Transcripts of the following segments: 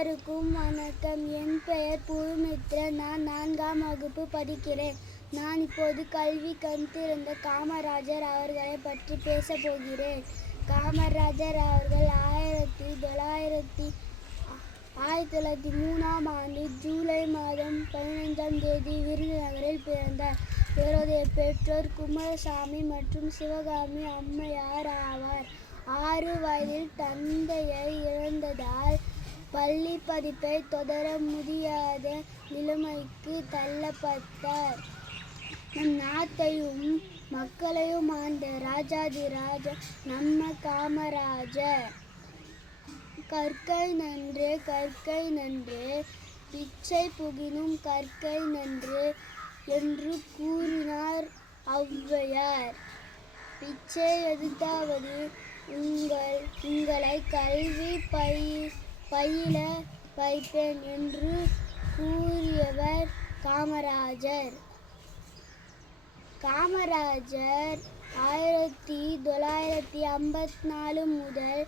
அனைவருக்கும் வணக்கம். என் பெயர் புதுமித்ரன். நான் 4ஆம் வகுப்பு படிக்கிறேன். நான் இப்போது கல்வி கண் திறந்த காமராஜர் அவர்களை பற்றி பேசப் போகிறேன். காமராஜர் அவர்கள் 1903ஆம் ஆண்டு ஜூலை மாதம் 15ஆம் தேதி விருதுநகரில் பிறந்தார். இவருடைய பெற்றோர் குமாரசாமி மற்றும் சிவகாமி அம்மையார் ஆவார். 6 வயதில் தந்தையை இழந்ததால் பள்ளி படிப்பை தொடர முடியாத நிலைமைக்கு தள்ளப்பட்டார். நம் நாட்டையும் மக்களையும் ஆண்ட ராஜாதி ராஜா நம்ம காமராஜர். கற்கை நன்றே கற்கை நன்றே, பிச்சை புகினும் கற்கை நன்றே என்று கூறினார் ஔவையார். பிச்சை எடுத்தாவது உங்களை கல்வி பயில வைப்பேன் என்று கூறியவர் காமராஜர். காமராஜர் 1954 முதல்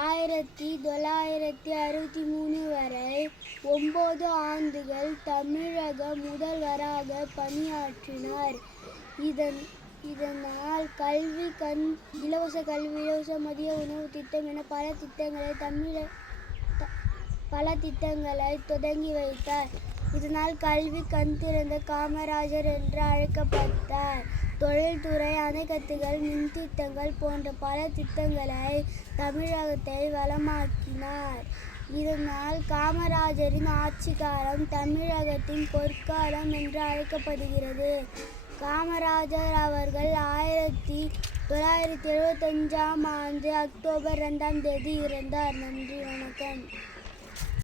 1963 வரை 9 ஆண்டுகள் தமிழக முதல்வராக பணியாற்றினார். இதனால் இலவச கல்வி, இலவச மதிய உணவு திட்டம் என பல திட்டங்களை தொடங்கி வைத்தார். இதனால் கல்வி கண் திறந்த காமராஜர் என்று அழைக்கப்பட்டார். தொழில்துறை, அணைக்கட்டுகள், மின்திட்டங்கள் போன்ற பல திட்டங்களை தமிழகத்தை வளமாக்கினார். இதனால் காமராஜரின் ஆட்சி காலம் தமிழகத்தின் பொற்காலம் என்று அழைக்கப்படுகிறது. காமராஜர் அவர்கள் 1975ஆம் ஆண்டு அக்டோபர் 2ஆம் தேதி இறந்தார். நன்றி, வணக்கம்.